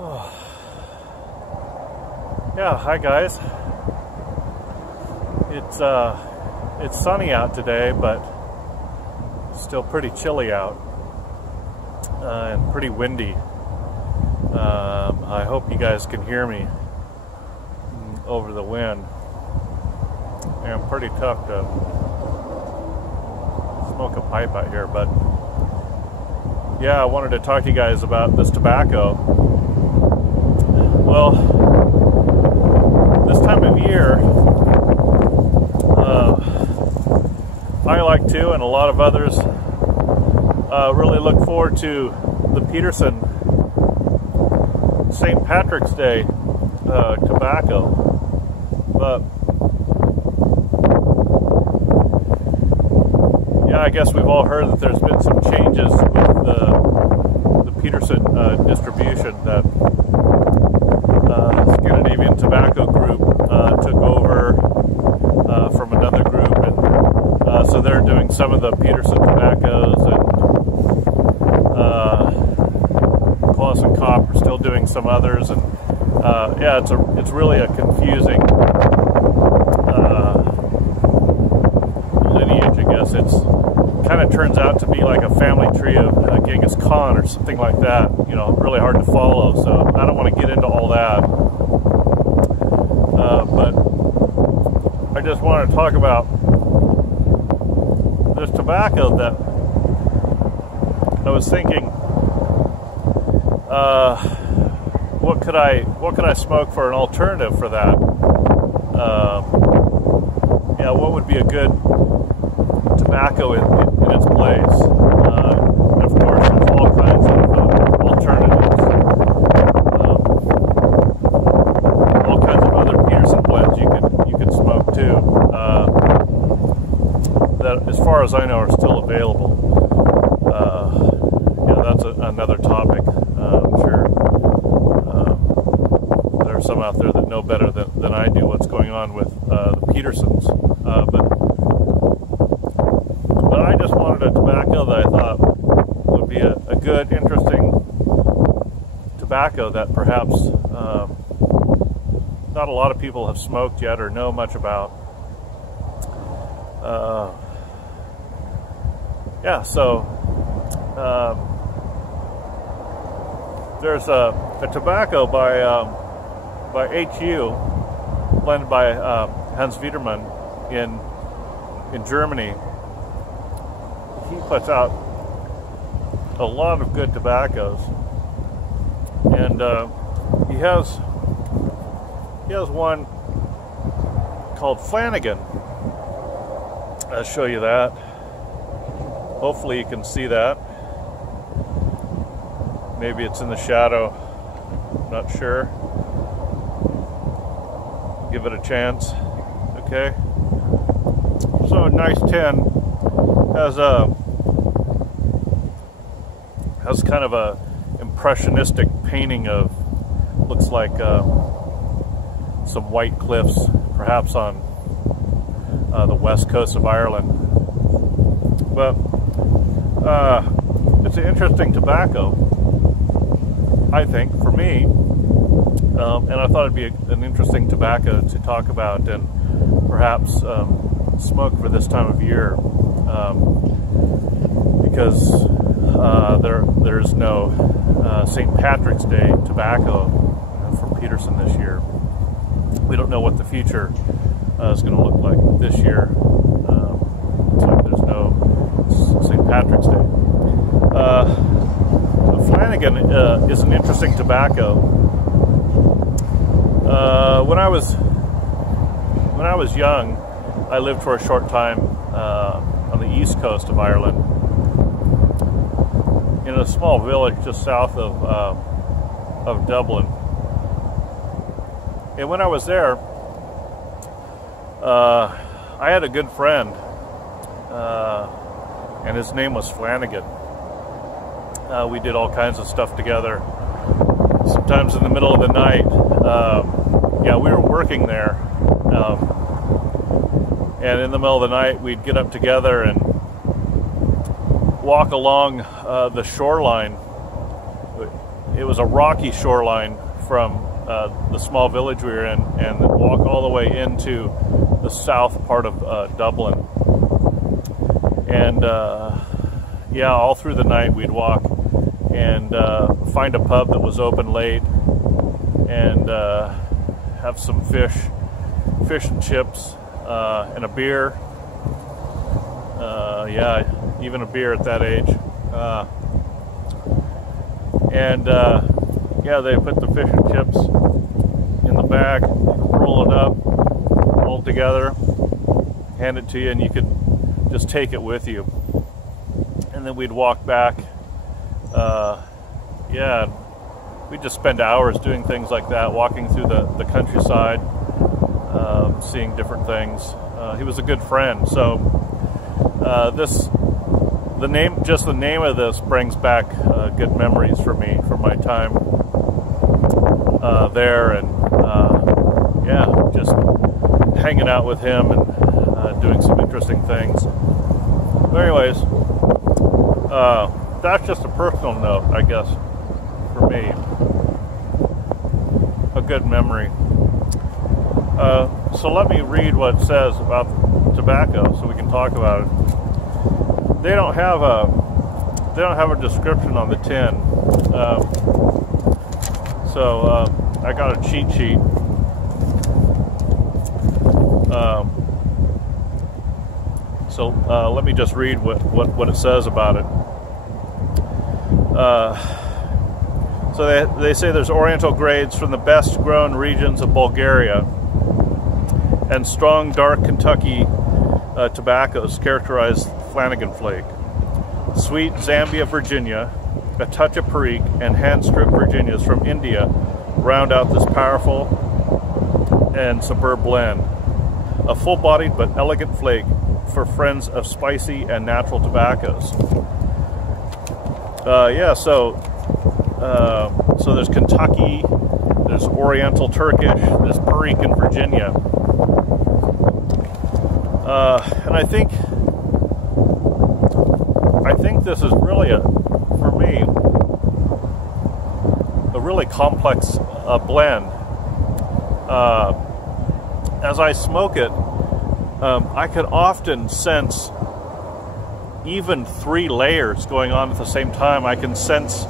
Oh. Yeah, hi guys. It's sunny out today, but still pretty chilly out and pretty windy. I hope you guys can hear me over the wind. And pretty tough to smoke a pipe out here, but yeah, I wanted to talk to you guys about this tobacco. Well, this time of year, I like to, and a lot of others really look forward to the Peterson St. Patrick's Day tobacco. But yeah, I guess we've all heard that there's been some changes with the Peterson distribution, that Scandinavian Tobacco Group took over from another group, and so they're doing some of the Peterson tobaccos, and Claus and Kopp are still doing some others, and yeah, it's really a confusing lineage, I guess. It's kind of turns out to be like a family tree of Genghis Khan or something like that, you know, really hard to follow, so I don't want to get into all that. But I just want to talk about this tobacco that I was thinking, what could I smoke for an alternative for that? Yeah, what would be a good tobacco in its place? And of course, there's all kinds of alternatives. All kinds of other Peterson blends you could smoke too. That, as far as I know, are still available. Yeah, that's another topic. I'm sure there are some out there that know better than I do what's going on with the Petersons. But I just wanted a tobacco that I thought would be a good, interesting tobacco that perhaps not a lot of people have smoked yet or know much about. Yeah, so there's a tobacco by HU, blended by Hans Wiedermann in Germany. He puts out a lot of good tobaccos, and he has one called Flanagan. I'll show you that. Hopefully you can see that. Maybe it's in the shadow, not sure. Give it a chance. Okay. So a nice tin has kind of a impressionistic painting of, looks like some white cliffs, perhaps on the west coast of Ireland. But it's an interesting tobacco, I think, for me, and I thought it'd be an interesting tobacco to talk about and perhaps smoke for this time of year, because there's no St. Patrick's Day tobacco from Peterson this year. We don't know what the future is going to look like this year. So there's no St. Patrick's Day. Flanagan is an interesting tobacco. When I was young, I lived for a short time on the east coast of Ireland, in a small village just south of Dublin. And when I was there, I had a good friend, and his name was Flanagan. We did all kinds of stuff together. Sometimes in the middle of the night, yeah, we were working there, and in the middle of the night, we'd get up together and walk along the shoreline it was a rocky shoreline from the small village we were in, and then walk all the way into the south part of Dublin. And yeah, all through the night we'd walk and find a pub that was open late and have some fish and chips and a beer. Yeah, even a beer at that age. Yeah, they put the fish and chips in the bag, roll it up, roll it together, hand it to you, and you could just take it with you. And then we'd walk back. Yeah, we'd just spend hours doing things like that, walking through the countryside, seeing different things. He was a good friend, so the name of this brings back good memories for me from my time there, and yeah, just hanging out with him and doing some interesting things. But anyways, that's just a personal note, I guess, for me. A good memory. So let me read what it says about tobacco, so we can talk about it. They don't have a description on the tin, so I got a cheat sheet. So let me just read what it says about it. So they say there's Oriental grades from the best grown regions of Bulgaria, and strong dark Kentucky tobaccos characterize Flanagan Flake. Sweet Zambia Virginia, a touch of Perique, and hand-stripped Virginias from India round out this powerful and superb blend. A full-bodied but elegant flake for friends of spicy and natural tobaccos. Yeah, so there's Kentucky, there's Oriental Turkish, there's Perique in Virginia. And I think this is really for me, a really complex blend. As I smoke it, I could often sense even 3 layers going on at the same time. I can sense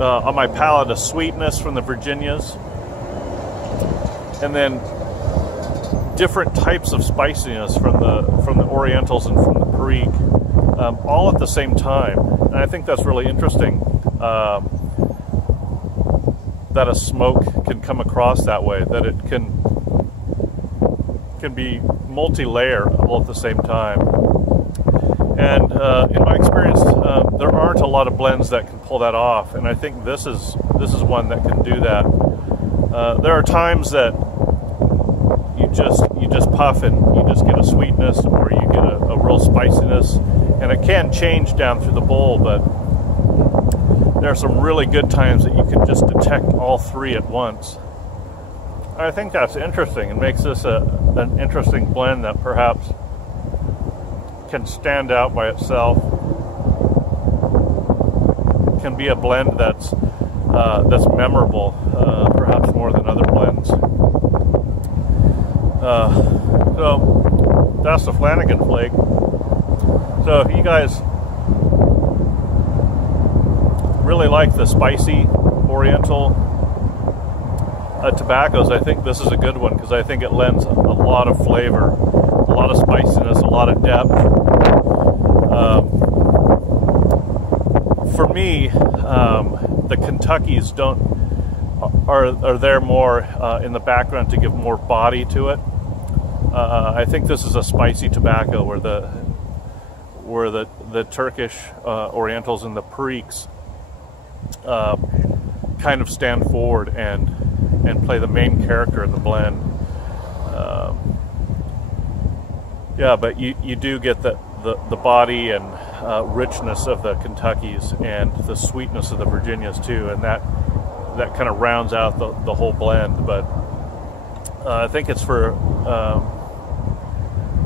on my palate a sweetness from the Virginias, and then different types of spiciness from the Orientals and from the Perique, all at the same time. And I think that's really interesting, that a smoke can come across that way, that it can be multi-layer all at the same time. And in my experience, there aren't a lot of blends that can pull that off, and I think this is one that can do that. There are times that you just puff and you just get a sweetness, or you get a real spiciness, and it can change down through the bowl, but there are some really good times that you can just detect all 3 at once. I think that's interesting. It makes this an interesting blend that perhaps can stand out by itself. Can be a blend that's memorable, perhaps more than other blends. So that's the Flanagan Flake. So if you guys really like the spicy Oriental tobaccos, I think this is a good one, because I think it lends a lot of flavor, a lot of spiciness, a lot of depth. For me, the Kentuckys are there more in the background to give more body to it. I think this is a spicy tobacco where the Turkish Orientals and the Periques kind of stand forward and play the main character in the blend. Yeah, but you do get the body and richness of the Kentuckys and the sweetness of the Virginias too, and that kind of rounds out the whole blend. But I think it's for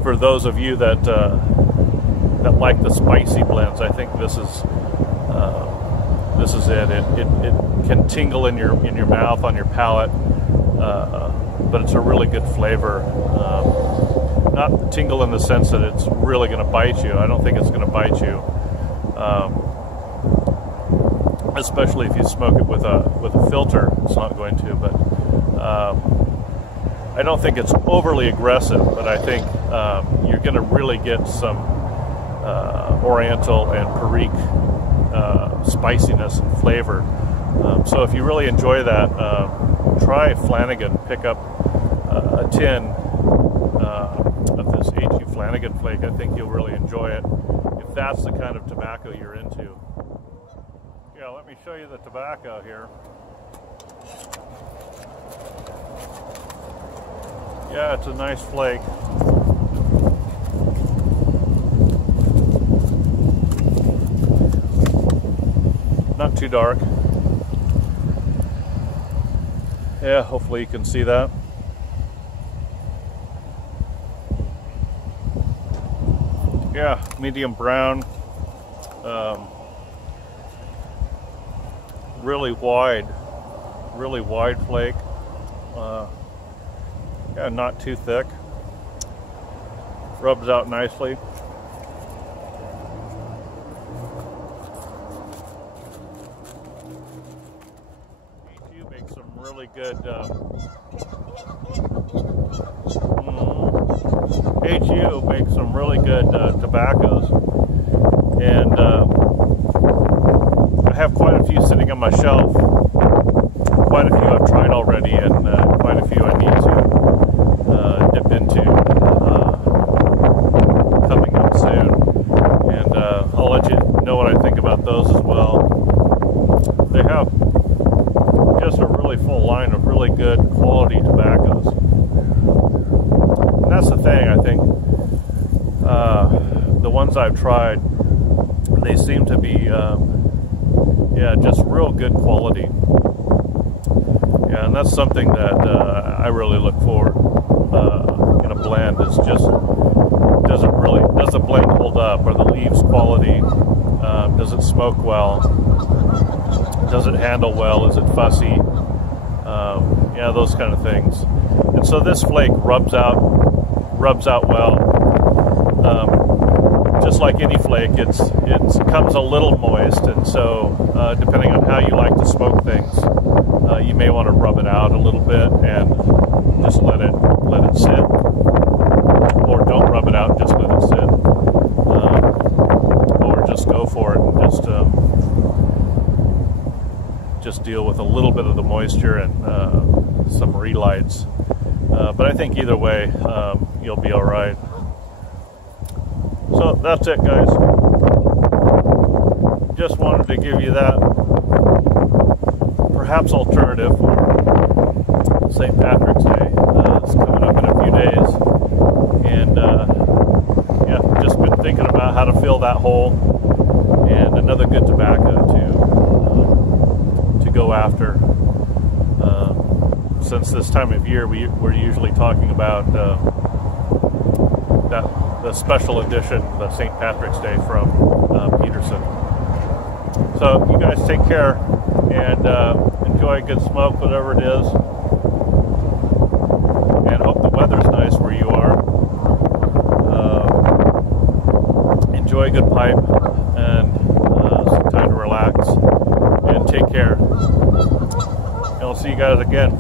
those of you that like the spicy blends. I think this is this is it. It can tingle in your mouth, on your palate, but it's a really good flavor. Not tingle in the sense that it's really going to bite you. I don't think it's going to bite you, especially if you smoke it with a filter. It's not going to, but I don't think it's overly aggressive. But I think you're going to really get some Oriental and Perique spiciness and flavor. So if you really enjoy that, try Flanagan. Pick up a tin of this HU Flanagan Flake. I think you'll really enjoy it if that's the kind of tobacco you're into. Yeah, let me show you the tobacco here. Yeah, it's a nice flake. Not too dark. Yeah, hopefully you can see that. Yeah, medium brown. Really wide flake. Yeah, not too thick. Rubs out nicely. HU makes some really good HU makes some really good tobaccos, and I have quite a few sitting on my shelf. Quite a few I've tried already, and quite a few I need to dip into coming up soon. And I'll let you know what I think about those as well. They have just a really full line of really good quality tobaccos. And that's the thing, I think. The ones I've tried, they seem to be yeah, just real good quality. Yeah, and that's something that I really look for in a blend. Is just does the blend hold up? Are the leaves quality? Does it smoke well? Does it handle well? Is it fussy? Yeah, those kind of things. And so this flake rubs out well. Just like any flake, it comes a little moist, and so depending on how you like to smoke things, you may want to rub it out a little bit and just let it sit, or don't rub it out, just let it sit, or just go for it and just deal with a little bit of the moisture and some relights. But I think either way, you'll be all right. So that's it, guys. Just wanted to give you that perhaps alternative for St. Patrick's Day. It's coming up in a few days, and yeah, just been thinking about how to fill that hole, and another good tobacco to go after. Since this time of year, we're usually talking about the special edition, the St. Patrick's Day from Peterson. So you guys take care and enjoy a good smoke, whatever it is, and hope the weather's nice where you are. Enjoy a good pipe and some time to relax, and take care. And I'll see you guys again.